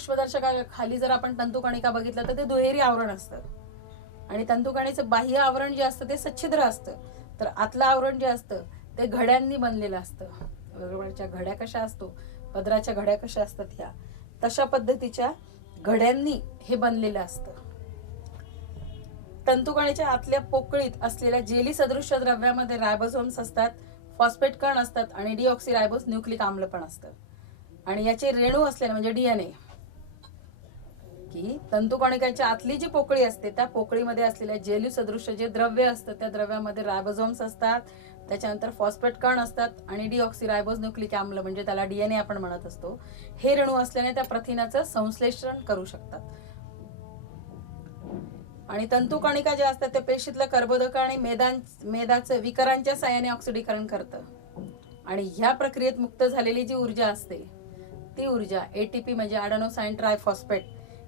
सूक्ष्मदर्शकाखाली जर आपण तंतुकणिका बघितलं तर ते दुहेरी आवरण असतं आणि तंतुकणिकेचं बाह्य आवरण जे असतं ते सच्छिद्र असतं, तर आतलं आवरण जे असतं ते घड्यांनी बनलेलं असतं. बरोबरच्या घड्या कशा असतो, पदराच्या घड्या कशा असतात ह्या, तशा पद्धतीच्या घड्यांनी हे बनलेलं असतं. तंतुकणेच्या आतल्या पोकळीत असलेल्या जेली सदृश्य द्रव्यामध्ये रायबोसोम्स असतात, फॉस्फेट कण असतात आणि डिऑक्सिरायबोस न्यूक्लिक आम्ल पण असतं. आणि याचे रेणू असलेले म्हणजे डीएनए, की तंतुकणिकाच्या आतली जी पोकळी असते त्या पोकळीमध्ये असलेल्या जेली सदृश्य जे द्रव्य असतं त्या द्रव्यामध्ये रायबोसोम्स असतात, त्याच्यानंतर फॉस्फेट कण असतात आणि डिऑक्सिरायबोस न्यूक्लिक आम्ल म्हणजे त्याला डीएनए आपण म्हणत असतो, हे रेणू असल्याने त्या प्रथिनाचं संश्लेषण करू शकतात. आणि तंतुकणिका ज्या असतात त्या पेशीतल्या कर्बोदक आणि मेदाचं विकरांच्या साहाय्याने ऑक्सिडीकरण करतं. आणि ह्या प्रक्रियेत मुक्त झालेली जी ऊर्जा असते ती ऊर्जा एटीपी म्हणजे ॲडेनोसाइन ट्रायफॉस्फेट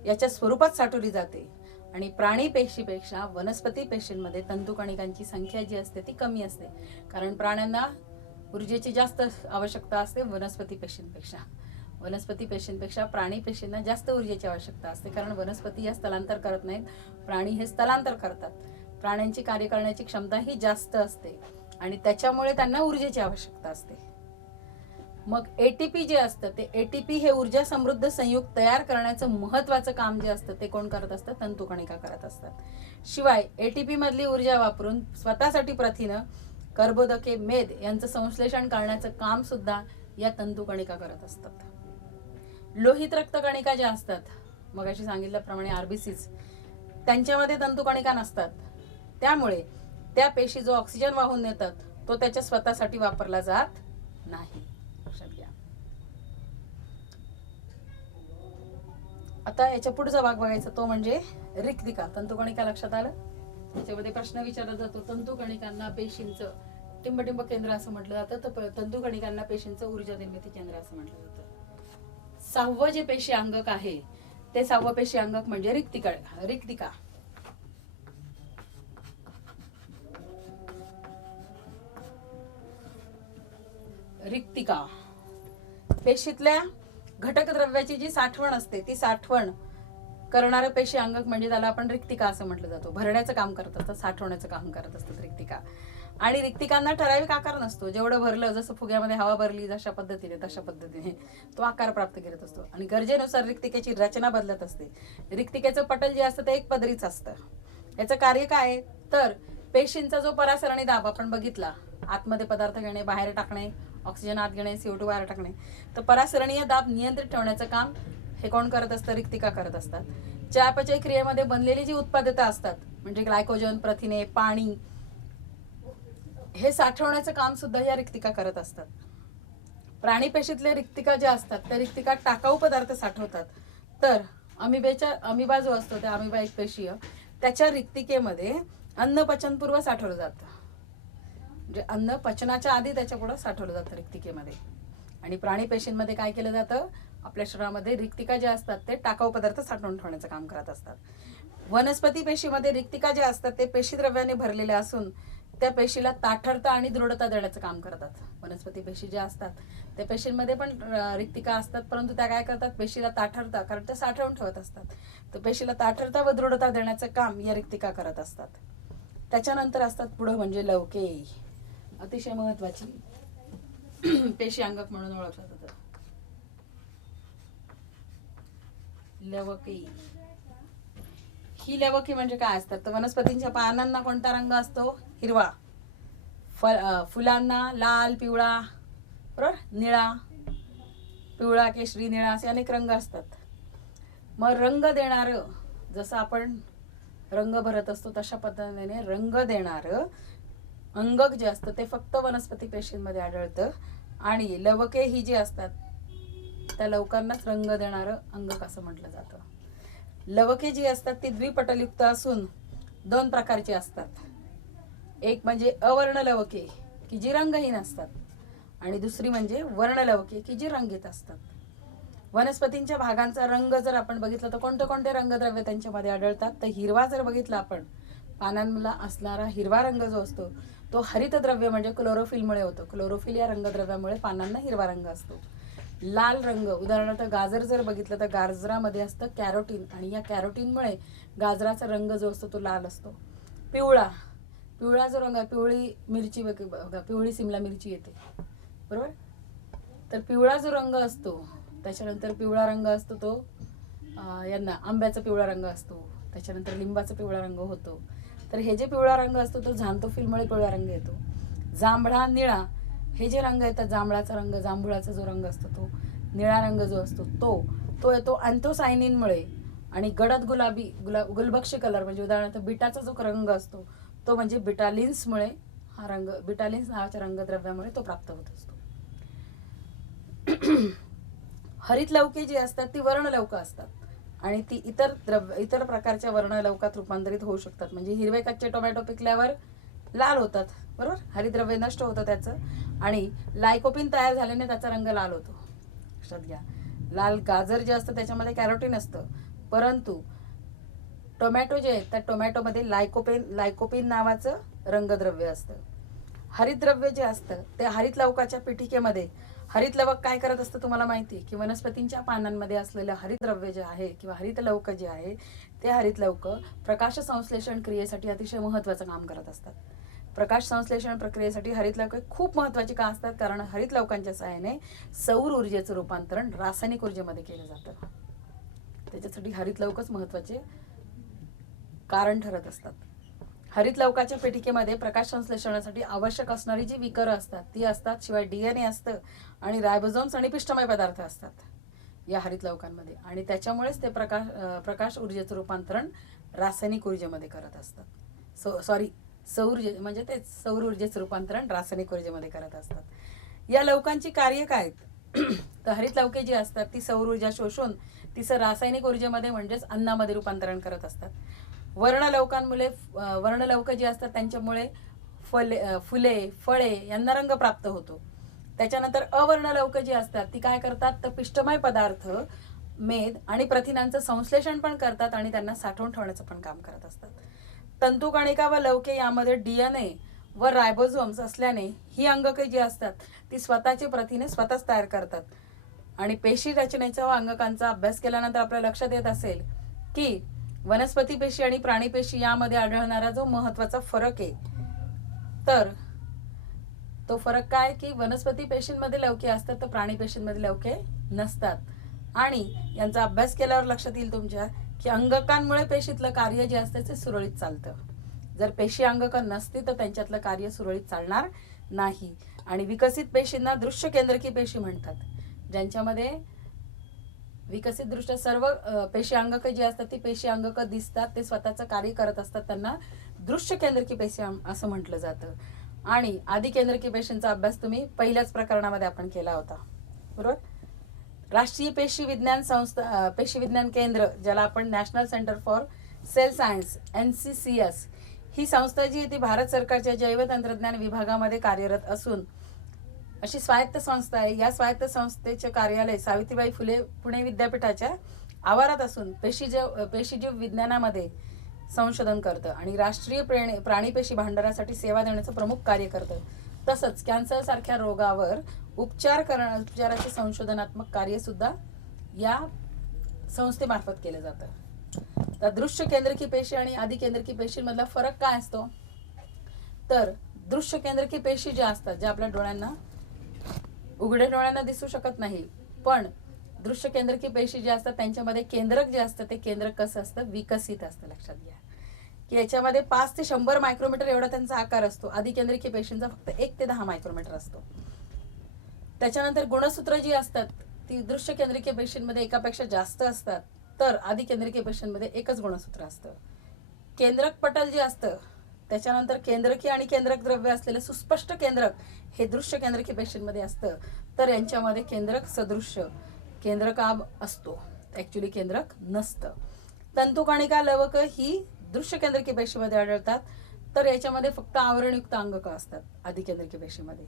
याच्या स्वरूपात साठवली जाते. आणि प्राणी पेशीपेक्षा वनस्पती पेशींमध्ये तंतुकणिकांची संख्या जी असते ती कमी असते, कारण प्राण्यांना ऊर्जेची जास्त आवश्यकता असते वनस्पती पेशींपेक्षा प्राणी पेशींना जास्त ऊर्जेची आवश्यकता असते, कारण वनस्पती या स्थलांतर करत नाहीत, प्राणी हे स्थलांतर करतात. प्राण्यांची कार्य करण्याची क्षमता ही जास्त असते आणि त्याच्यामुळे त्यांना ऊर्जेची आवश्यकता असते. मग एटीपी जे असतं ते एटीपी हे ऊर्जा समृद्ध संयुग तयार करण्याचं महत्वाचं काम जे असतं ते कोण करत असतं, तंतुकणिका करत असतात. शिवाय एटीपी मधली ऊर्जा वापरून स्वतःसाठी प्रथिनं, कर्बोदके, मेद यांचं संश्लेषण करण्याचं काम सुद्धा या तंतुकणिका करत असतात. लोहित रक्तकणिका ज्या असतात, मगाशी सांगितल्याप्रमाणे आरबीसीज, त्यांच्यामध्ये तंतुकणिका नसतात, त्यामुळे त्या पेशी जो ऑक्सिजन वाहून नेतात तो त्याच्या स्वतःसाठी वापरला जात नाही. लक्षात घ्या. आता याच्या पुढचा भाग बघायचा तो म्हणजे रिक्तिका. तंतुकणिका लक्षात आलं. त्याच्यामध्ये प्रश्न विचारला जातो, तंतुकणिकांना पेशींचं टिंबटिंब केंद्र असं म्हटलं जातं, तर तंतुकणिकांना पेशींचं ऊर्जा निर्मिती केंद्र असं म्हटलं जातं. 6वं जे पेशी अंगक आहे ते 6वं पेशी अंगक म्हणजे रिक्तिका. रिक्तिका पेशीतल्या घटक द्रव्याची जी साठवण असते ती साठवण करणारं पेशी अंगक म्हणजे त्याला आपण रिक्तिका असं म्हटलं जातो. भरण्याचं काम करत असतात, साठवण्याचं काम करत असतात रिक्तिका. आणि रिक्तिकांना ठराविक आकार नसतो, जेवढं भरलं, जसं फुग्यामध्ये हवा भरली तशा पद्धतीने तो आकार प्राप्त करत असतो. आणि गरजेनुसार रिक्तिकेची रचना बदलत असते. रिक्तिकेचं पटल जे असतं ते एक पदरीच असतं. याचं कार्य काय तर पेशींचा जो परासरणी दाब आपण बघितला, आतमध्ये पदार्थ घेणे, बाहेर टाकणे, ऑक्सिजन आत घेणे, CO2 बाहेर टाकणे, तर परासरणीय दाब नियंत्रित ठेवण्याचं काम हे कोण करत असतं, रिक्तिका करत असतात. चयापचय क्रियेमध्ये बनलेली जी उत्पादिता असतात म्हणजे ग्लायकोजन, प्रथिने, पाणी, हे साठवण्याचं काम सुद्धा या रिक्तिका करत असतात. प्राणी पेशीतले रिक्तिका ज्या असतात त्या रिक्तिका टाकाऊ पदार्थ साठवतात, तर अमिबा जो असतो त्या अमिबा एक पेशीय त्याच्या रिक्तिकेमध्ये अन्न पचनपूर्व साठवलं जातं, म्हणजे अन्न पचनाच्या आधी त्याच्या पुढे साठवलं जातं रिक्तिकेमध्ये. आणि प्राणी पेशींमध्ये काय केलं जातं, आपल्या शरीरामध्ये रिक्तिका ज्या असतात ते टाकाऊ पदार्थ साठवून ठेवण्याचं काम करत असतात. वनस्पती पेशीमध्ये रिक्तिका ज्या असतात ते पेशीद्रव्याने भरलेल्या असून त्या पेशीला ताठरता आणि दृढता देण्याचं काम करतात. वनस्पती पेशी ज्या असतात त्या पेशींमध्ये पण रिक्तिका असतात, परंतु त्या काय करतात, पेशीला ताठरता, कारण त्या साठवून ठेवत असतात, तर पेशीला ताठरता व दृढता देण्याचं काम या रिक्तिका करत असतात. त्याच्यानंतर असतात पुढं म्हणजे लवके, अतिशय महत्वाची पेशी अंगक म्हणून ओळखलं जातं. लवके, ही लवके म्हणजे काय असतात, तर वनस्पतींच्या पानांना कोणता रंग असतो, हिरवा, फुलांना लाल, पिवळा, बरोबर, निळा, पिवळा, केशरी, निळा असे अनेक रंग असतात. मग रंग देणारं, जसं आपण रंग भरत असतो तशा पद्धतीने रंग देणारं अंगक जे असतं ते फक्त वनस्पती पेशींमध्ये आढळतं. आणि लवके ही जी असतात त्या लवकांनाच रंग देणारं अंगक असं म्हटलं जातं. लवके जी असतात ती द्विपटलयुक्त असून 2 प्रकारची असतात. एक म्हणजे अवर्ण लवके की जी रंगहीन असतात, आणि दुसरी म्हणजे वर्ण लवके की जी रंगीत असतात. वनस्पतींच्या भागांचा रंग जर आपण बघितला तर कोणते कोणते रंगद्रव्य त्यांच्यामध्ये आढळतात, तर हिरवा जर बघितला आपण, पानांना असणारा हिरवा रंग जो असतो तो हरितद्रव्य म्हणजे क्लोरोफिलमुळे होतो. क्लोरोफिल या रंगद्रव्यामुळे पानांना हिरवा रंग असतो. लाल रंग, उदाहरणार्थ गाजर जर बघितलं तर गाजरामध्ये असतं कॅरोटीन, आणि या कॅरोटीनमुळे गाजराचा रंग जो असतो तो लाल असतो. पिवळा, पिवळा जो रंग आहे, पिवळी मिरची बघा, पिवळी सिमला मिरची येते, बरोबर. तर पिवळा जो रंग असतो, त्याच्यानंतर पिवळा रंग असतो तो यांना आंब्याचा पिवळा रंग असतो, त्याच्यानंतर लिंबाचा पिवळा रंग होतो. तर हे जे पिवळा रंग असतो तो झांतोफिलमुळे पिवळा रंग येतो. जांभळा, निळा हे जे रंग येतात, जांभळाचा रंग, जांभुळाचा जो रंग असतो तो, निळा रंग जो असतो तो येतो अँथोसायनिनमुळे. आणि गडद गुलाबी, गुलबक्षी कलर म्हणजे उदाहरणार्थ बिटाचा जो रंग असतो तो म्हणजे बिटालिन्समुळे, हा रंग बिटालिन्स नावाच्या रंगद्रव्यामुळे तो प्राप्त होत असतो. हरित लवके जी असतात ती वर्णलवक असतात, आणि ती इतर प्रकारच्या वर्णलवकात रूपांतरित होऊ शकतात. म्हणजे हिरवे कच्चे टोमॅटो पिकल्यावर लाल होतात, बरोबर, हरितद्रव्य नष्ट होतं त्याचं, आणि लायकोपिन तयार झाल्याने त्याचा रंग लाल होतो. लक्षात घ्या. लाल गाजर जे असतं त्याच्यामध्ये कॅरोटीन असतं, परंतु टोमॅटो जे आहेत त्या टोमॅटोमध्ये लायकोपिन नावाचं रंगद्रव्य असतं. हरितद्रव्य जे असतं ते हरित लवकाच्या पिठिकेमध्ये, हरित लवक काय करत असतं तुम्हाला माहिती आहे की वनस्पतींच्या पानांमध्ये असलेलं हरितद्रव्य जे आहे किंवा हरित लवक जे आहे ते हरित लवक प्रकाश संश्लेषण क्रियेसाठी अतिशय महत्त्वाचं काम करत असतात. प्रकाश संश्लेषण प्रक्रियेसाठी हरित लवके खूप महत्त्वाची का असतात, कारण हरित लवकांच्या सहाय्याने सौर ऊर्जेचं रूपांतरण रासायनिक ऊर्जेमध्ये केलं जातं. त्याच्यासाठी हरित लवकच महत्त्वाचे कारण ठरत असतात. हरित लवकाच्या पेटिकेमध्ये प्रकाश संश्लेषणासाठी आवश्यक असणारी जी विकर असतात ती असतात, शिवाय DNA असतं आणि रायबोझोम्स आणि पिष्टमय पदार्थ असतात या हरित लवकांमध्ये, आणि त्याच्यामुळेच ते प्रकाश ऊर्जेचं रूपांतरण रासायनिक ऊर्जेमध्ये करत असतात. सौर म्हणजे तेच सौर ऊर्जेचं रूपांतरण रासायनिक ऊर्जेमध्ये करत असतात. या लवकांची कार्य काय आहेत तर हरित लवके जी असतात ती सौर ऊर्जा शोषून तिचं रासायनिक ऊर्जेमध्ये म्हणजेच अन्नामध्ये रूपांतरण करत असतात. वर्णलवक जी असतात त्यांच्यामुळे फुले, फळे यांना रंग प्राप्त होतो. त्याच्यानंतर अवर्णलवक जी असतात ती काय करतात तर पिष्टमय पदार्थ, मेद आणि प्रथिनांचं संश्लेषण पण करतात आणि त्यांना साठवून ठेवण्याचं पण काम करत असतात. तंतुकणिका व लवके यामध्ये DNA व रायबोझोम्स असल्याने ही अंगके जी असतात ती स्वतःची प्रथिने स्वतःच तयार करतात. आणि पेशी रचनेचा व अंगकांचा अभ्यास केल्यानंतर आपल्या लक्षात येत असेल की वनस्पती पेशी आणि प्राणी पेशी यामध्ये आढळणारा जो महत्वाचा फरक आहे, तर तो फरक काय की वनस्पती पेशींमध्ये लवके असतात तर प्राणी पेशींमध्ये लवके नसतात. आणि यांचा अभ्यास केल्यावर लक्षात येईल तुमच्या की अंगकांमुळे पेशीतलं कार्य जे असतं ते सुरळीत चालतं. जर पेशी अंगकं नसती तर त्यांच्यातलं कार्य सुरळीत चालणार नाही. आणि विकसित पेशींना दृश्य केंद्रकी पेशी म्हणतात, ज्यांच्यामध्ये विकसित दृष्ट्या सर्व पेशी अंगक जी असतात ती पेशी अंगक दिसतात, ते स्वतःचं कार्य करत असतात, त्यांना दृश्य केंद्रकी पेशी असं म्हटलं जातं. आणि आदि केंद्रकी पेशींचा अभ्यास तुम्ही पहिल्याच प्रकरणामध्ये आपण केला होता, बरोबर. राष्ट्रीय पेशी विज्ञान केंद्र, ज्याला आपण national centre for cell science NCCS, ही संस्था जी ती भारत सरकारच्या जैवतंत्रज्ञान विभागामध्ये कार्यरत असून अशी स्वायत्त संस्था आहे. या स्वायत्त संस्थेचे कार्यालय सावित्रीबाई फुले पुणे विद्यापीठाच्या आवारात असून पेशीजीव विज्ञानामध्ये संशोधन करतं आणि राष्ट्रीय प्राणीपेशी भांडारासाठी सेवा देण्याचं प्रमुख कार्य करतं. तसंच कॅन्सर सारख्या रोगावर उपचाराचे संशोधनात्मक कार्य सुद्धा या संस्थेमार्फत केलं जातं. तर दृश्य केंद्रकी पेशी आणि आदि केंद्रकी पेशींमधला फरक काय असतो, तर दृश्य केंद्रकी पेशी ज्या असतात, ज्या आपल्या उघड्या डोळ्यांना दिसू शकत नाही, पण दृश्य केंद्रकी पेशी जे असतात त्यांच्यामध्ये केंद्रक जे असतं ते केंद्रक कसं असतं, विकसित असतं. लक्षात घ्या की याच्यामध्ये 5 ते 100 मायक्रोमीटर एवढा त्यांचा आकार असतो. आदि केंद्रकी पेशींचा फक्त 1 ते 10 मायक्रोमीटर असतो. त्याच्यानंतर गुणसूत्र जी असतात ती दृश्य केंद्रकीय पेशींमध्ये एकापेक्षा जास्त असतात, तर आदि केंद्रकीय पेशींमध्ये एकच गुणसूत्र असतं. केंद्रक पटल जे असतं त्याच्यानंतर केंद्रकी आणि केंद्रक द्रव्य असलेले सुस्पष्ट केंद्रक हे दृश्य केंद्रकीय पेशींमध्ये असतं, तर यांच्यामध्ये केंद्रक सदृश्य केंद्रकाभ असतो, ऍक्च्युली केंद्रक नसतं. तंतुकणिका लवक ही दृश्य केंद्रकीय पेशीमध्ये आढळतात, तर याच्यामध्ये फक्त आवरणयुक्त अंगक असतात आदि केंद्रकीय पेशीमध्ये.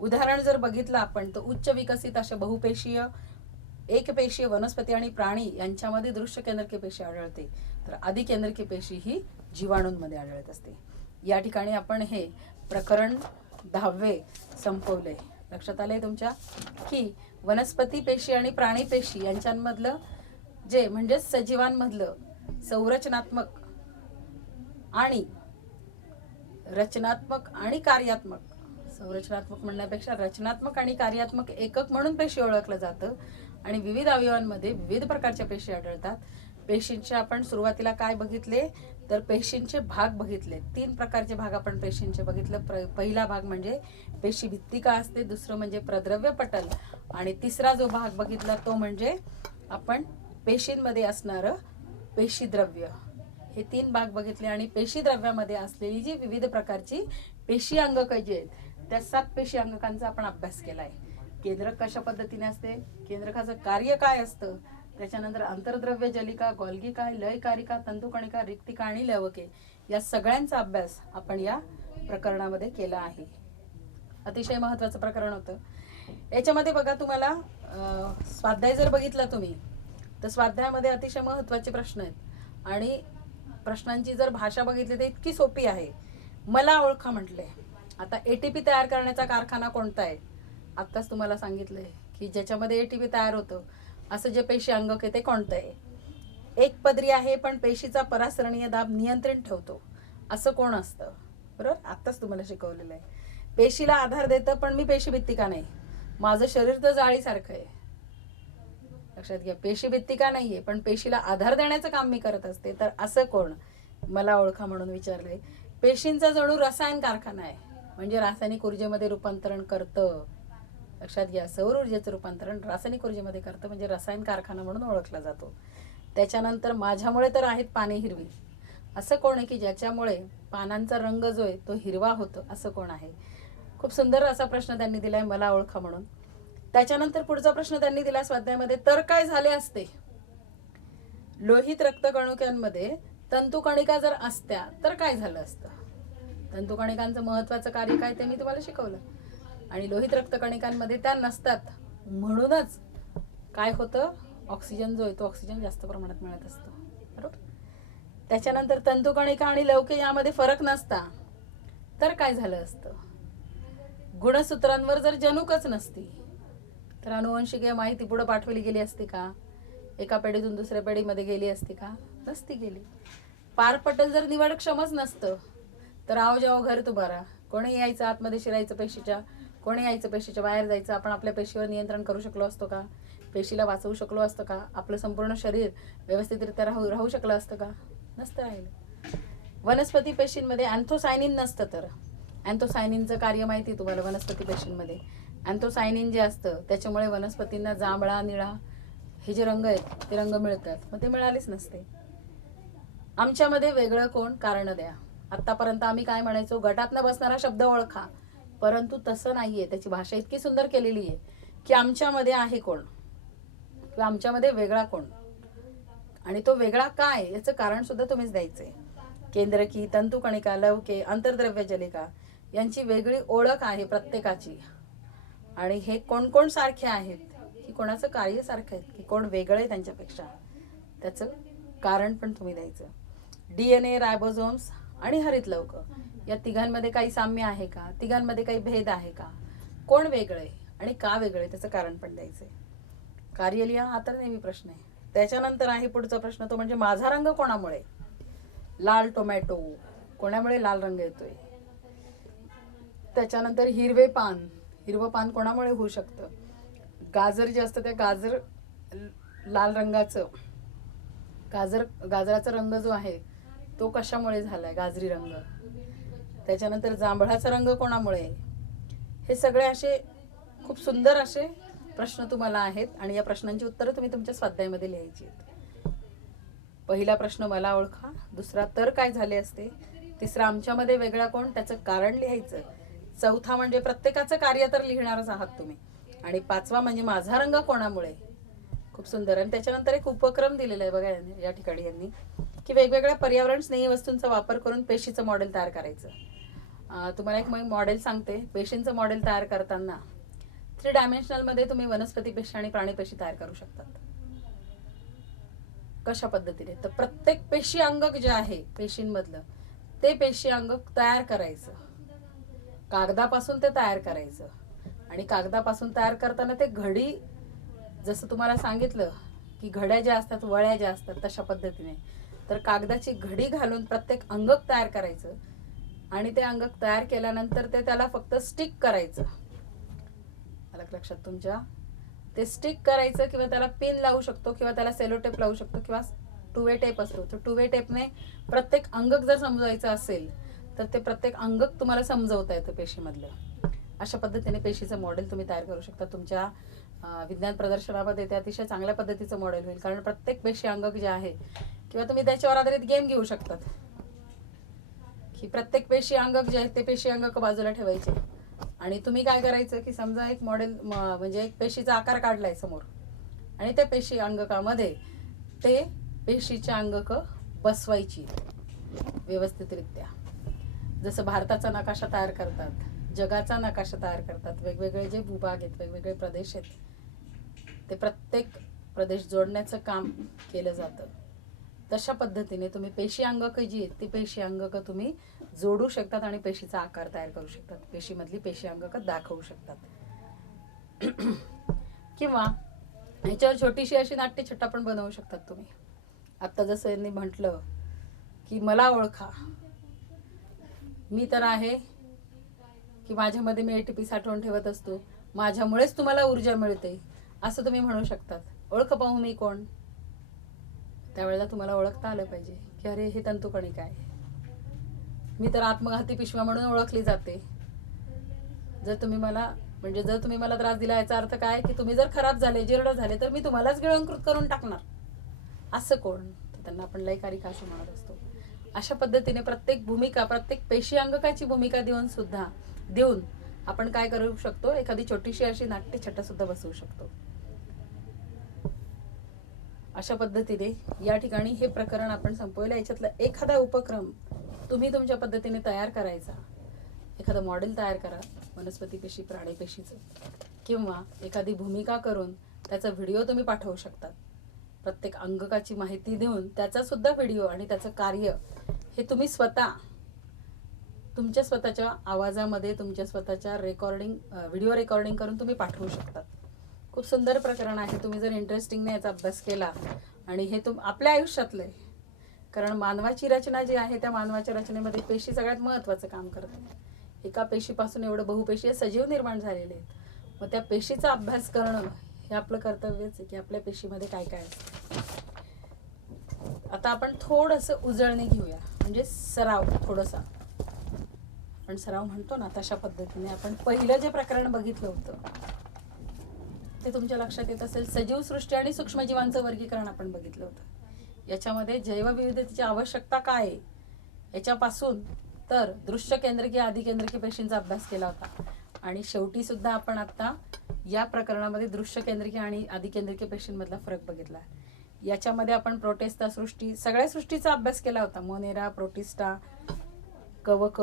उदाहरण जर बघितलं आपण तर उच्च विकसित अशा बहुपेशीय, एकपेशीय वनस्पती आणि प्राणी यांच्यामध्ये दृश्य केंद्रकीय पेशी आढळते, तर आदि केंद्रकीय पेशी ही जीवाणूंमध्ये आढळत असते. या ठिकाणी आपण हे प्रकरण 10वे संपवले. लक्षात आलंय तुमच्या की वनस्पती पेशी आणि प्राणी पेशी यांच्यामधलं जे म्हणजे सजीवांमधलं संरचनात्मक आणि रचनात्मक आणि कार्यात्मक, संरचनात्मक म्हणण्यापेक्षा रचनात्मक आणि कार्यात्मक एकक म्हणून पेशी ओळखलं जातं. आणि विविध अवयवांमध्ये विविध प्रकारच्या पेशी आढळतात. पेशींचे आपण सुरुवातीला काय बघितले तर पेशींचे भाग बघितले. 3 प्रकारचे भाग आपण पेशींचे बघितलं. पहिला भाग म्हणजे पेशी भित्तिका असते, दुसरं म्हणजे प्रद्रव्य पटल आणि तिसरा जो भाग बघितला तो म्हणजे आपण पेशींमध्ये असणारं पेशीद्रव्य. हे 3 भाग बघितले आणि पेशीद्रव्यामध्ये असलेली जी विविध प्रकारची पेशी अंगकं जी आहेत त्या 7 पेशी अंगकांचा आपण अभ्यास केलाय. केंद्रक कशा पद्धतीने असते, केंद्रकाचं कार्य काय असतं, त्याच्यानंतर आंतरद्रव्य जलिका, गोल्गी काय, लयकारिका, तंतुकणिका, रिक्तिका आणि लवके या सगळ्यांचा अभ्यास आपण या प्रकरणामध्ये केला आहे. अतिशय महत्वाचं प्रकरण होतं. याच्यामध्ये बघा तुम्हाला स्वाध्याय जर बघितला तुम्ही तर स्वाध्यायामध्ये अतिशय महत्वाचे प्रश्न आहेत आणि प्रश्नांची जर भाषा बघितली तर इतकी सोपी आहे. मला ओळखा म्हटले. आता एटीपी तयार करण्याचा कारखाना कोणता आहे, आत्ताच तुम्हाला सांगितलंय की ज्याच्यामध्ये एटीपी तयार होतं असं जे पेशी अंगक आहे ते कोणतं आहे. एक पदरी आहे पण पेशीचा परासरणीय दाब नियंत्रण ठेवतो असं कोण असतं, बरोबर, आत्ताच तुम्हाला शिकवलेलं आहे. पेशीला आधार देतं पण मी पेशी भित्तिका नाही, माझं शरीर तर जाळीसारखं आहे. लक्षात घ्या, पेशी भित्तिका नाहीये पण पेशीला आधार देण्याचं काम मी करत असते, तर असं कोण. मला ओळखा म्हणून विचारलंय. पेशींचा जणू रसायन कारखाना आहे म्हणजे रासायनिक ऊर्जेमध्ये रूपांतरण करतं. लक्षात घ्या, सौर ऊर्जेचं रूपांतरण रासायनिक ऊर्जेमध्ये करतं म्हणजे रसायन कारखाना म्हणून ओळखला जातो. त्याच्यानंतर माझ्यामुळे तर आहेत पाने हिरवी, असं कोण आहे की ज्याच्यामुळे पानांचा रंग जो आहे तो हिरवा होतो, असं कोण आहे. खूप सुंदर असा प्रश्न त्यांनी दिलाय, मला ओळखा म्हणून. त्याच्यानंतर पुढचा प्रश्न त्यांनी दिला स्वाध्यायामध्ये, तर काय झाले असते. लोहित रक्तकणिकांमध्ये तंतुकणिका जर असत्या तर काय झालं असतं. तंतुकणिकांचं महत्वाचं कार्य काय ते मी तुम्हाला शिकवलं. आणि लोहित रक्तकणिकांमध्ये त्या नसतात म्हणूनच काय होतं, ऑक्सिजन जो आहे तो ऑक्सिजन जास्त प्रमाणात मिळत असतो, बरोबर. त्याच्यानंतर तंतुकणिका आणि लवके यामध्ये फरक नसता तर काय झालं असतं. गुणसूत्रांवर जर जनुकच नसती तर अनुवंशिकीय माहिती पुढे पाठवली गेली असती का, एका पिढीतून दुसऱ्या पिढीमध्ये गेली असती का, नसती गेली. पारपटल जर निवडक्षमच नसतं तर आओ जाओ घर तुम्हारा, कोणी यायचं आतमध्ये शिरायचं पेशीच्या, कोणी यायचं पेशीच्या बाहेर जायचं. आपण आपल्या पेशीवर नियंत्रण करू शकलो असतो का, पेशीला वाचवू शकलो असतं का, आपलं संपूर्ण शरीर व्यवस्थितरित्या राहू शकलं असतं का, नसतं राहिलं. वनस्पती पेशींमध्ये अँथोसायनिन नसतं तर अँथोसायनिनचं कार्य माहिती तुम्हाला. वनस्पती पेशींमध्ये अँथोसायनिन जे असतं त्याच्यामुळे वनस्पतींना जांभळा, निळा हे जे रंग आहेत ते रंग मिळतात, मग ते मिळालेच नसते. आमच्यामध्ये वेगळं कोण, कारण द्या. आतापर्यंत आम्ही काय म्हणायचो, गटात न बसणारा शब्द ओळखा, परंतु तसं नाहीये. त्याची भाषा इतकी सुंदर केलेली आहे की आमच्यामध्ये आहे कोण किंवा आमच्यामध्ये वेगळा कोण आणि तो वेगळा काय याचं कारण सुद्धा तुम्हीच द्यायचंय. केंद्रकी, तंतुकणिका, लवके, आंतरद्रव्य जलिका यांची वेगळी ओळख आहे प्रत्येकाची. आणि हे कोण कोण सारखे आहेत, की कोणाचं कार्य सारखं आहे, की कोण वेगळं आहे त्यांच्यापेक्षा, त्याचं कारण पण तुम्ही द्यायचं. DNA, रायबोझोम्स आणि हरितलवक या तिघांमध्ये काही साम्य आहे का, तिघांमध्ये काही भेद आहे का, कोण वेगळं आहे आणि का वेगळं आहे त्याचं कारण पण द्यायचंय. कार्य लिहा, हा तर नेहमी प्रश्न आहे. त्याच्यानंतर आहे पुढचा प्रश्न, तो म्हणजे माझा रंग कोणामुळे. लाल टोमॅटो, कोणामुळे लाल रंग येतोय. त्याच्यानंतर हिरवे पान, हिरवं पान कोणामुळे होऊ शकतं. गाजर जे असतं त्या गाजर लाल रंगाचं, गाजराचा रंग जो आहे तो कशामुळे झालाय, गाजरी रंग. त्याच्यानंतर जांभळाचा रंग कोणामुळे. हे सगळे असे खूप सुंदर असे प्रश्न तुम्हाला आहेत आणि या प्रश्नांची उत्तरं तुम्ही तुमच्या स्वाध्यायामध्ये लिहायची आहेत. पहिला प्रश्न मला ओळखा, दुसरा तर काय झाले असते, तिसरा आमच्यामध्ये वेगळा कोण त्याचं कारण लिहायचं, चौथा म्हणजे प्रत्येकाचं कार्य तर लिहिणारच आहात तुम्ही, आणि पाचवा म्हणजे माझा रंग कोणामुळे. खूप सुंदर. आणि त्याच्यानंतर एक उपक्रम दिलेला आहे बघा या ठिकाणी यांनी, की वेगवेगळ्या पर्यावरण स्नेही वस्तूंचा वापर करून पेशीचं मॉडेल तयार करायचं. तुम्हाला एक मॉडेल सांगते. पेशींचं मॉडेल तयार करताना 3 डायमेन्शनलमध्ये तुम्ही वनस्पती पेशी आणि प्राणी पेशी तयार करू शकतात. कशा पद्धतीने, तर प्रत्येक पेशी अंगक जे आहे पेशींमधलं ते पेशी अंगक तयार करायचं, कागदापासून ते तयार करायचं आणि कागदापासून तयार करताना ते घडी जसं तुम्हाला सांगितलं की घड्या ज्या असतात, वळ्या ज्या असतात, तशा पद्धतीने तर कागदाची घडी घालून प्रत्येक अंगक तयार करायचं आणि ते अंगक तयार केल्यानंतर ते त्याला फक्त स्टिक करायचं. आलं लक्षात तुमच्या? ते स्टिक करायचं किंवा त्याला पिन लावू शकतो किंवा त्याला सेलो टेप लावू शकतो किंवा टू-वे टेप असतो. तर टू-वे टेपने प्रत्येक अंगक जर समजायचं असेल तर ते प्रत्येक अंगक तुम्हाला समजवता येतं पेशीमधलं. अशा पद्धतीने पेशीचं मॉडेल तुम्ही तयार करू शकता. तुमच्या विज्ञान प्रदर्शनामध्ये ते अतिशय चांगल्या पद्धतीचं मॉडेल होईल, कारण प्रत्येक पेशी अंगक जे आहे किंवा तुम्ही त्याच्यावर आधारित गेम घेऊ शकतात की प्रत्येक पेशी अंगक जे आहे ते पेशी अंगक बाजूला ठेवायचे आणि तुम्ही काय करायचं की समजा एक मॉडेल म्हणजे एक पेशीचा आकार काढलाय समोर आणि त्या पेशी अंगकामध्ये ते पेशीचे अंगक बसवायची व्यवस्थितरित्या. जसं भारताचा नकाशा तयार करतात, जगाचा नकाशा तयार करतात, वेगवेगळे जे भूभाग आहेत, वेगवेगळे प्रदेश आहेत, ते प्रत्येक प्रदेश जोडण्याचं काम केलं जातं. तशा पद्धतीने तुम्ही पेशी अंगक जी आहेत ती पेशी अंगक तुम्ही जोडू शकतात आणि पेशीचा आकार तयार करू शकतात, पेशीमधली पेशी अंगक दाखवू शकतात. किंवा ह्याच्यावर छोटीशी अशी नाट्यछटा पण बनवू शकतात तुम्ही. आत्ता जसं यांनी म्हटलं की मला ओळखा, मी तर आहे की माझ्यामध्ये मी ATP साठवून ठेवत असतो, माझ्यामुळेच तुम्हाला ऊर्जा मिळते, असं तुम्ही म्हणू शकतात. ओळख पाहू मी कोण. त्यावेळेला तुम्हाला ओळखता आलं पाहिजे की अरे हे तंतुकणिका आहे, मी तर आत्मघाती पिशव्या म्हणून ओळखली जाते. जर तुम्ही मला त्रास दिला याचा अर्थ काय की तुम्ही जर खराब झाले, जीर्ण झाले तर मी तुम्हालाच गिळंकृत करून टाकणार, असं कोण. तर त्यांना आपण लयकारिका असं म्हणत असतो. अशा पद्धतीने प्रत्येक भूमिका, प्रत्येक पेशी अंगकाची भूमिका देऊन आपण काय करू शकतो, एखादी छोटीशी अशी नाट्यछटा सुद्धा बसवू शकतो. अशा पद्धतीने या ठिकाणी हे प्रकरण आपण संपवलं. याच्यातला एखादा उपक्रम तुम्ही तुमच्या पद्धतीने तयार करायचा, एखादं मॉडेल तयार करा वनस्पती पेशी, प्राणी पेशीचं, किंवा एखादी भूमिका करून त्याचा व्हिडिओ तुम्ही पाठवू शकतात. प्रत्येक अंगकाची माहिती देऊन त्याचा सुद्धा व्हिडिओ आणि त्याचं कार्य हे तुम्ही स्वतः तुमच्या स्वतःच्या आवाजामध्ये, तुमच्या स्वतःच्या व्हिडिओ रेकॉर्डिंग करून तुम्ही पाठवू शकतात. खूप सुंदर प्रकरण आहे. तुम्ही जर इंटरेस्टिंगने याचा अभ्यास केला आणि हे आपल्या आयुष्यातलं आहे, कारण मानवाची रचना जी आहे त्या मानवाच्या रचनेमध्ये पेशी सगळ्यात महत्त्वाचं काम करतात. एका पेशीपासून एवढं बहुपेशीय सजीव निर्माण झालेले आहेत. मग त्या पेशीचा अभ्यास करणं हे आपलं कर्तव्यच आहे की आपल्या पेशीमध्ये काय काय असतं. आता आपण थोडंसं उजळणी घेऊया, म्हणजे सराव थोडासा. आपण सराव म्हणतो ना, तशा पद्धतीने आपण पहिलं जे प्रकरण बघितलं होतं ते तुमच्या लक्षात येत असेल. सजीव सृष्टी आणि सूक्ष्मजीवांचं वर्गीकरण आपण बघितलं होतं. याच्यामध्ये जैवविविधतेची आवश्यकता काय आहे याच्यापासून तर दृश्य केंद्रकीय, आदिकेंद्रकीय पेशींचा अभ्यास केला होता. आणि शेवटी सुद्धा आपण आता या प्रकरणामध्ये दृश्य केंद्रकीय आणि आदिकेंद्रकीय पेशींमधला फरक बघितला. याच्यामध्ये आपण प्रोटेस्टा सृष्टी, सगळ्या सृष्टीचा अभ्यास केला होता. मोनेरा, प्रोटिस्टा, कवक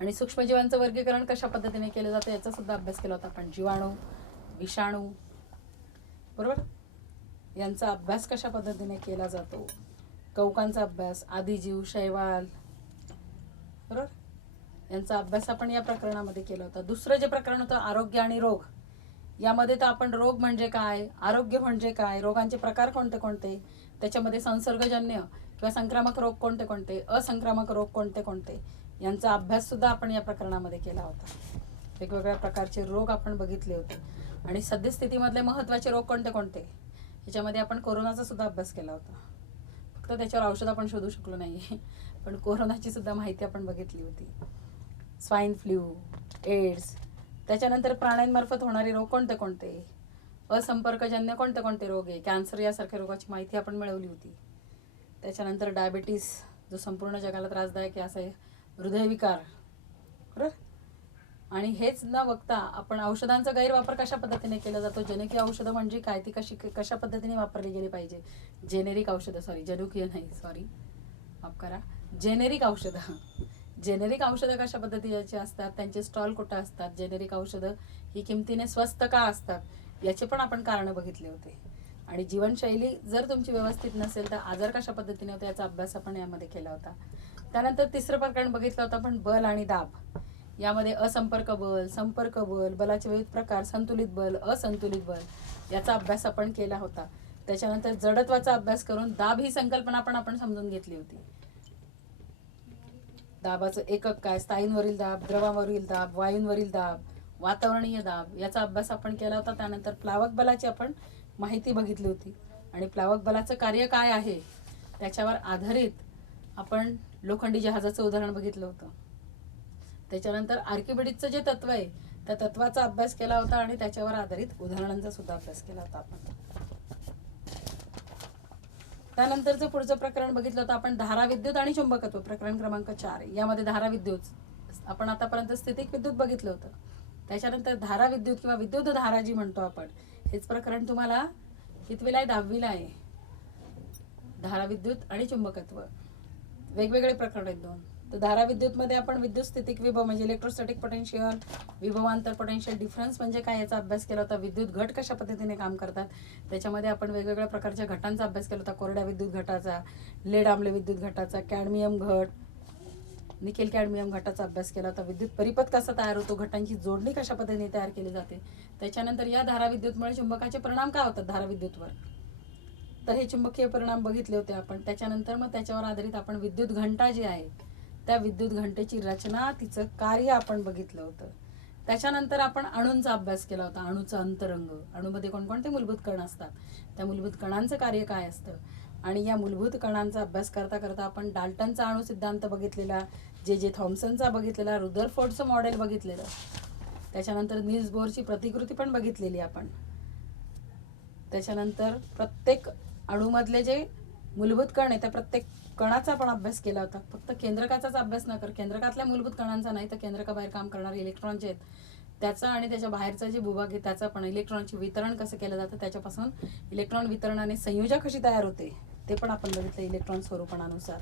आणि सूक्ष्मजीवांचं वर्गीकरण कशा पद्धतीने केलं जातं याचा सुद्धा अभ्यास केला होता आपण. जीवाणू, विषाणू, बरोबर, यांचा अभ्यास कशा पद्धतीने केला जातो, कवकांचा अभ्यास, आदिजीव, शैवाल, बरोबर, यांचा अभ्यास आपण या प्रकरणामध्ये केला होता. दुसरं जे प्रकरण होतं आरोग्य आणि रोग, यामध्ये तर आपण रोग म्हणजे काय, आरोग्य म्हणजे काय, रोगांचे प्रकार कोणते कोणते, त्याच्यामध्ये संसर्गजन्य किंवा संक्रामक रोग कोणते कोणते, असंक्रामक रोग कोणते कोणते, यांचा अभ्यास सुद्धा आपण या प्रकरणामध्ये केला होता. वेगवेगळ्या प्रकारचे रोग आपण बघितले होते. आणि सद्यस्थितीमधले महत्त्वाचे रोग कोणते कोणते, याच्यामध्ये आपण कोरोनाचा सुद्धा अभ्यास केला होता. फक्त त्याच्यावर औषध आपण शोधू शकलो नाही, पण कोरोनाची सुद्धा माहिती आपण बघितली होती. स्वाईन फ्लू, एड्स, त्याच्यानंतर प्राण्यांमार्फत होणारे रोग कोणते कोणते, असंपर्कजन्य कोणते कोणते रोग आहे, कॅन्सर यासारख्या रोगाची माहिती आपण मिळवली होती. त्याच्यानंतर डायबिटीस, जो संपूर्ण जगाला त्रासदायक आहे, असं आहे, हृदयविकार, बरोबर. आणि हेच न बघता आपण औषधांचा गैरवापर कशा पद्धतीने केला जातो, जनुकीय औषधं म्हणजे काय, ती कशा पद्धतीने वापरली गेली पाहिजे, जेनेरिक औषधं, जनुकीय नाही, माफ करा, जेनेरिक औषधं कशा पद्धतीची असतात, त्यांचे स्टॉल कुठं असतात, जेनेरिक औषधं ही किमतीने स्वस्त का असतात, याचे पण आपण कारणं बघितले होते. आणि जीवनशैली जर तुमची व्यवस्थित नसेल तर आजार कशा पद्धतीने होते याचा अभ्यास आपण यामध्ये केला होता. त्यानंतर तिसरं प्रकरण बघितलं होतं आपण बल आणि दाब. यामध्ये असंपर्क बल, संपर्क बल, बलाचे विविध प्रकार, संतुलित बल, असंतुलित बल याचा अभ्यास आपण केला होता. त्याच्यानंतर जडत्वाचा अभ्यास करून दाब ही संकल्पना पण आपण समजून घेतली होती. दाबाचं एकक काय, स्थायींवरील दाब, द्रवावरील दाब, वायूंवरील दाब, वातावरणीय दाब याचा अभ्यास आपण केला होता. त्यानंतर प्लावक बलाची आपण माहिती बघितली होती आणि प्लावक बलाचं कार्य काय आहे त्याच्यावर आधारित आपण लोखंडी जहाजाचं उदाहरण बघितलं होतं. त्याच्यानंतर आर्किमिडीजचं जे तत्व आहे त्या तत्वाचा अभ्यास केला होता आणि त्याच्यावर आधारित उदाहरणांचा सुद्धा अभ्यास केला होता आपण. त्यानंतरचं पुढचं प्रकरण बघितलं होतं आपण धारा विद्युत आणि चुंबकत्व, प्रकरण क्रमांक 4. यामध्ये धारा विद्युत आपण आतापर्यंत स्थितिक विद्युत बघितलं होतं. त्याच्यानंतर धारा विद्युत किंवा विद्युत धारा जी म्हणतो आपण, हेच प्रकरण तुम्हाला कितवीला आहे, 10वीला आहे. धारा विद्युत आणि चुंबकत्व वेगवेगळे प्रकरण आहेत दोन. तर धारा विद्युत मध्ये आपण विद्युत स्थितिक विभव म्हणजे इलेक्ट्रोस्टॅटिक पोटेन्शियल, विभवांतर पोटेन्शियल डिफरन्स म्हणजे काय याचा अभ्यास केला होता. विद्युत घट कशा पद्धतीने काम करतात त्याच्यामध्ये आपण वेगवेगळ्या प्रकारच्या घटांचा अभ्यास केला होता. कोरड्या विद्युत घटाचा, लेड आम्ल विद्युत घटाचा, कॅडमियम घट, निकेल कॅडमियम घटाचा अभ्यास केला होता. विद्युत परिपथ कसा तयार होतो, घटांची जोडणी कशा पद्धतीने तयार केली जाते. त्याच्यानंतर या धारा विद्युतमुळे चुंबकाचे परिणाम काय होतात धारा विद्युतवर, तर हे चुंबकीय परिणाम बघितले होते आपण. त्याच्यानंतर मग त्याच्यावर आधारित आपण विद्युत घंटा जी आहे त्या विद्युत घंटेची रचना, तिचं कार्य आपण बघितलं होतं. त्याच्यानंतर आपण अणूंचा अभ्यास केला होता. अणूचं अंतरंग, अणूमध्ये कोणकोणते मूलभूत कण असतात, त्या मूलभूत कणांचं कार्य काय असतं आणि या मूलभूत कणांचा अभ्यास करता करता आपण डाल्टनचा अणु सिद्धांत बघितलेला, जे थॉम्सनचा बघितलेला, रुदरफोर्डचं मॉडेल बघितलेलं. त्याच्यानंतर नील्स बोरची प्रतिकृती पण बघितलेली आपण. त्याच्यानंतर प्रत्येक अणूमधले जे मूलभूत कण आहे त्या प्रत्येक कणाचा पण अभ्यास केला होता. फक्त केंद्रकाचाच अभ्यास न कर, केंद्रकातल्या मूलभूत कणांचा नाही तर केंद्रकाबाहेर काम करणारे इलेक्ट्रॉन जे आहेत त्याचा आणि त्याच्या बाहेरचा जे भूभाग आहे त्याचा पण, इलेक्ट्रॉनचे वितरण कसं केलं जातं त्याच्यापासून इलेक्ट्रॉन वितरणाने संयोजक कशी तयार होते ते पण आपण बघितलं इलेक्ट्रॉन स्वरूपणानुसार.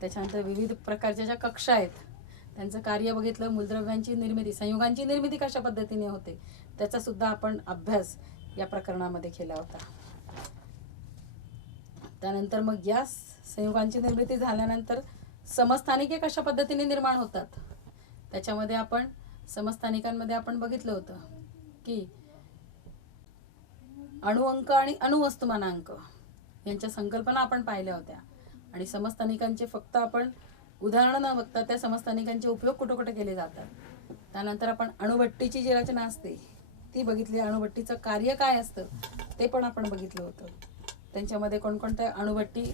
त्याच्यानंतर विविध प्रकारच्या ज्या कक्षा आहेत त्यांचं कार्य बघितलं. मूलद्रव्यांची निर्मिती, संयुगांची निर्मिती कशा पद्धतीने होते त्याचा सुद्धा आपण अभ्यास या प्रकरणामध्ये केला होता. त्यानंतर मग या संयुगांची निर्मिती झाल्यानंतर समस्थानिके कशा पद्धतीने निर्माण होतात त्याच्यामध्ये आपण समस्थानिकांमध्ये आपण बघितलं होतं की अणुअंक आणि अणुवस्तुमानांक यांच्या संकल्पना आपण पाहिल्या होत्या आणि समस्थानिकांचे फक्त आपण उदाहरणं न बघता त्या समस्थानिकांचे उपयोग कुठे कुठे केले जातात. त्यानंतर आपण अणुभट्टीची जी रचना असते ती बघितली. अणुभट्टीचं कार्य काय असतं ते पण आपण बघितलं होतं. त्यांच्यामध्ये कोणकोणत्या अणुभट्टी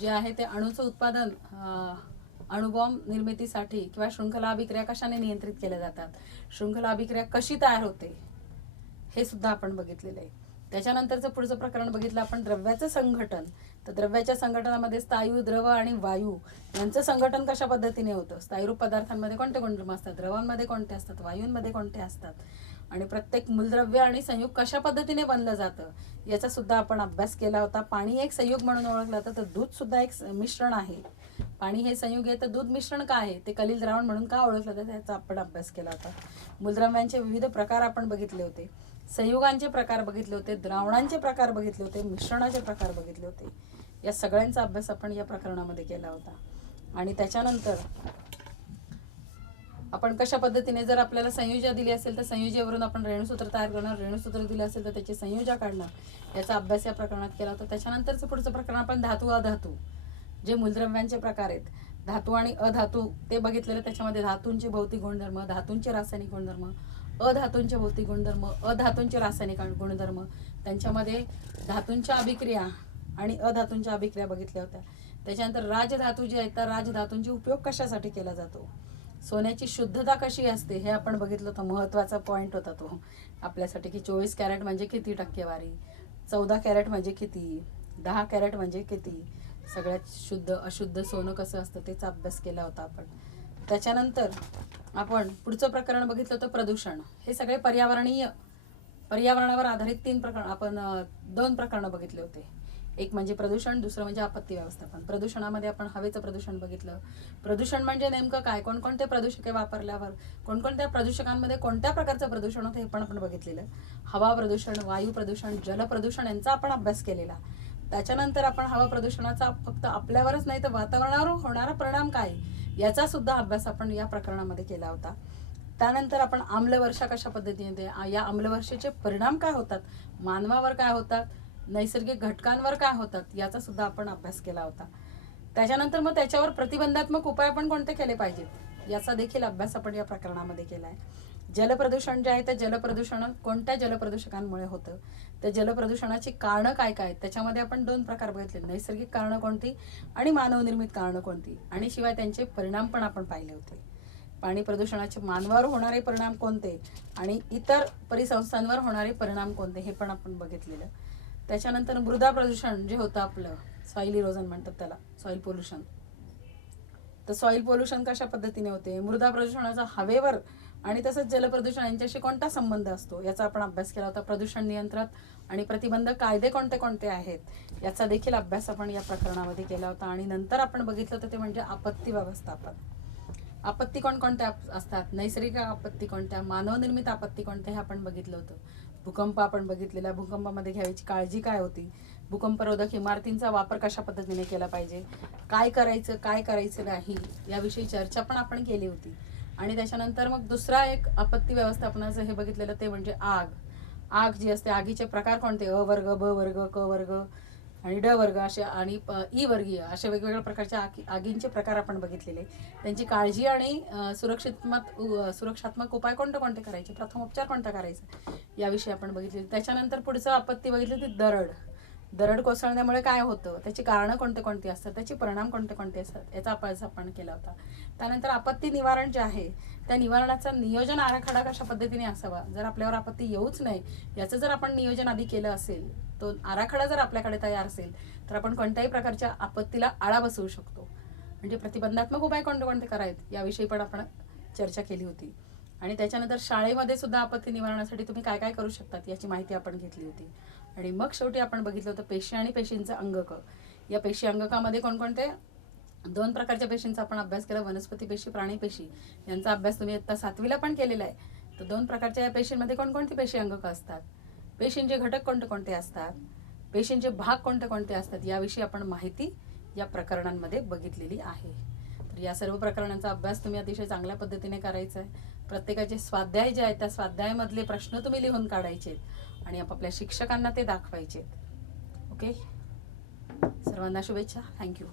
जे आहे ते अणूचं उत्पादन, अणुबॉम्ब निर्मितीसाठी किंवा शृंखला अभिक्रिया कशाने नियंत्रित केल्या जातात, शृंखला अभिक्रिया कशी तयार होते हे सुद्धा आपण बघितलेलं आहे. त्याच्यानंतरचं पुढचं प्रकरण बघितलं आपण द्रव्याचं संघटन. तर द्रव्याच्या संघटनामध्ये स्थायू, द्रव आणि वायू यांचं संघटन कशा पद्धतीने होतं, स्थायूरूप पदार्थांमध्ये कोणते गुणधर्म असतात, द्रवांमध्ये कोणते असतात, वायूंमध्ये कोणते असतात आणि प्रत्येक मूलद्रव्य आणि संयुग कशा पद्धतीने बनलं जातं याचा सुद्धा आपण अभ्यास केला होता. पाणी एक संयुग म्हणून ओळखलं जातं तर दूध सुद्धा एक मिश्रण आहे. पाणी हे संयुग आहे तर दूध मिश्रण का आहे, ते कलिल द्रावण म्हणून का ओळखलं जातं याचा आपण अभ्यास केला होता. मूलद्रव्यांचे विविध प्रकार आपण बघितले होते, संयुगांचे प्रकार बघितले होते, द्रावणांचे प्रकार बघितले होते, मिश्रणाचे प्रकार बघितले होते. या सगळ्यांचा अभ्यास आपण या प्रकरणामध्ये केला होता. आणि त्याच्यानंतर आपण कशा पद्धतीने जर आपल्याला संयोज्या दिली असेल तर संयोजेवरून आपण रेणुसूत्र तयार करणार, रेणुसूत्र दिले असेल तर त्याची संयोजा काढणार, याचा अभ्यास या प्रकरणात केला होता. त्याच्यानंतरचं पुढचं प्रकरण आपण धातू अधातू जे मूलद्रव्यांचे प्रकार आहेत, धातू आणि अधातू ते बघितलेले. त्याच्यामध्ये धातूंचे भौतिक गुणधर्म, धातूंचे रासायनिक गुणधर्म, अधातूंचे भौतिक गुणधर्म, अधातूंचे रासायनिक गुणधर्म, त्यांच्यामध्ये धातूंच्या अभिक्रिया आणि अधातूंच्या अभिक्रिया बघितल्या होत्या. त्याच्यानंतर राजधातू जे आहेत त्या राजधातूंचे उपयोग कशासाठी केला जातो, सोन्याची शुद्धता कशी असते हे आपण बघितलं होतं. महत्त्वाचा पॉईंट होता तो आपल्यासाठी की 24 कॅरेट म्हणजे किती टक्केवारी, 14 कॅरेट म्हणजे किती, 10 कॅरेट म्हणजे किती, सगळ्यात शुद्ध अशुद्ध सोनं कसं असतं त्याचा अभ्यास केला होता आपण. त्याच्यानंतर आपण पुढचं प्रकरण बघितलं होतं प्रदूषण. हे सगळे पर्यावरणावर आधारित 3 प्रकरण आपण 2 प्रकरणं बघितले होते. एक म्हणजे प्रदूषण, दुसरं म्हणजे आपत्ती व्यवस्थापन. प्रदूषणामध्ये आपण हवेचं प्रदूषण बघितलं. प्रदूषण म्हणजे नेमकं काय, कोणकोणते प्रदूषके वापरल्यावर कोणकोणत्या प्रदूषकांमध्ये कोणत्या प्रकारचं प्रदूषण होतं हे पण आपण बघितलेलं. हवा प्रदूषण, वायू प्रदूषण, जल प्रदूषण यांचा आपण अभ्यास केलेला. त्याच्यानंतर आपण हवा प्रदूषणाचा फक्त आपल्यावरच नाही तर वातावरणावर होणारा परिणाम काय याचा सुद्धा अभ्यास आपण या प्रकरणामध्ये केला होता. त्यानंतर आपण आम्लवर्षा कशा पद्धतीने, या आम्लवर्षेचे परिणाम काय होतात, मानवावर काय होतात, नैसर्गिक घटकांवर काय होतात, याचा सुद्धा आपण अभ्यास केला होता. त्याच्यानंतर मग त्याच्यावर प्रतिबंधात्मक उपाय आपण कोणते केले पाहिजेत याचा देखील अभ्यास आपण या प्रकरणामध्ये केला आहे. जलप्रदूषण जे आहे ते जलप्रदूषण कोणत्या जलप्रदूषकांमुळे होतं, त्या जलप्रदूषणाची कारणं काय काय, त्याच्यामध्ये आपण 2 प्रकार बघितले, नैसर्गिक कारणं कोणती आणि मानवनिर्मित कारणं कोणती, आणि शिवाय त्यांचे परिणाम पण आपण पाहिले होते. पाणी प्रदूषणाचे मानवावर होणारे परिणाम कोणते आणि इतर परिसंस्थांवर होणारे परिणाम कोणते हे पण आपण बघितलेलं. त्याच्यानंतर मृदा प्रदूषण जे होतं आपलं, सॉइल इरोजन म्हणतात त्याला, सॉइल पोल्युशन. तर सॉइल पोल्युशन कशा पद्धतीने होते, मृदा प्रदूषणाचा हवेवर आणि तसंच जलप्रदूषण यांच्याशी कोणता संबंध असतो याचा आपण अभ्यास केला होता. प्रदूषण नियंत्रण आणि प्रतिबंधक कायदे कोणते कोणते आहेत याचा देखील अभ्यास आपण या प्रकरणामध्ये केला होता. आणि नंतर आपण बघितलं होतं ते म्हणजे आपत्ती व्यवस्थापन. आपत्ती कोणकोणत्या असतात, नैसर्गिक आपत्ती कोणत्या, मानवनिर्मित आपत्ती कोणत्या, हे आपण बघितलं होतं. भूकंप आपण बघितलेला, भूकंपामध्ये घ्यायची काळजी काय होती, भूकंपरोधक इमारतींचा वापर कशा पद्धतीने केला पाहिजे, काय करायचं नाही याविषयी चर्चा पण आपण केली होती. आणि त्याच्यानंतर मग दुसरा एक आपत्ती व्यवस्थापनाचं हे बघितलेलं ते म्हणजे आग जी असते, आगीचे प्रकार कोणते, अ वर्ग, ब वर्ग, क वर्ग आणि ड वर्ग असे आणि ई वर्गीय अशा वेगवेगळ्या प्रकारच्या आगींचे प्रकार आपण बघितलेले. त्यांची काळजी आणि सुरक्षात्मक उपाय कोणते कोणते करायचे, प्रथमोपचार कोणता करायचा याविषयी आपण बघितले. त्याच्यानंतर पुढचं आपत्ती बघितली ती दरड कोसळण्यामुळे काय होतं, त्याची कारणं कोणते कोणती असतात, त्याचे परिणाम कोणते कोणते असतात याचा अभ्यास आपण केला होता. त्यानंतर आपत्ती निवारण जे आहे त्या निवारणाचा नियोजन आराखडा कशा पद्धतीने असावा, जर आपल्यावर आपत्ती येऊच नाही याचं जर आपण नियोजन आधी केलं असेल, तो आराखडा जर आपल्याकडे तयार असेल तर आपण कोणत्याही प्रकारच्या आपत्तीला आळा बसवू शकतो. म्हणजे प्रतिबंधात्मक उपाय कोणते कोणते करायत याविषयी पण आपण चर्चा केली होती. आणि त्याच्यानंतर शाळेमध्ये सुद्धा आपत्ती निवारणासाठी तुम्ही काय काय करू शकतात याची माहिती आपण घेतली होती. आणि मग शेवटी आपण बघितलं होतं पेशी आणि पेशींचं अंगक. या पेशी अंगकामध्ये कोणकोणते 2 प्रकारच्या पेशींचा आपण अभ्यास केला, वनस्पती पेशी, प्राणी पेशी यांचा अभ्यास तुम्ही आता 7वीला पण केलेला आहे. तर 2 प्रकारच्या या पेशींमध्ये कोणकोणती पेशी अंगक असतात, पेशींचे घटक कोणते कोणते असतात, पेशींचे भाग कोणते कोणते असतात याविषयी आपण माहिती या प्रकरणांमध्ये बघितलेली आहे. तर या सर्व प्रकरणांचा अभ्यास तुम्ही अतिशय चांगल्या पद्धतीने करायचा आहे. प्रत्येकाचे स्वाध्याय जे आहेत त्या स्वाध्यायामधले प्रश्न तुम्ही लिहून काढायचे आणि आपापल्या शिक्षकांना ते दाखवायचे. ओके, सर्वांना शुभेच्छा. थँक्यू.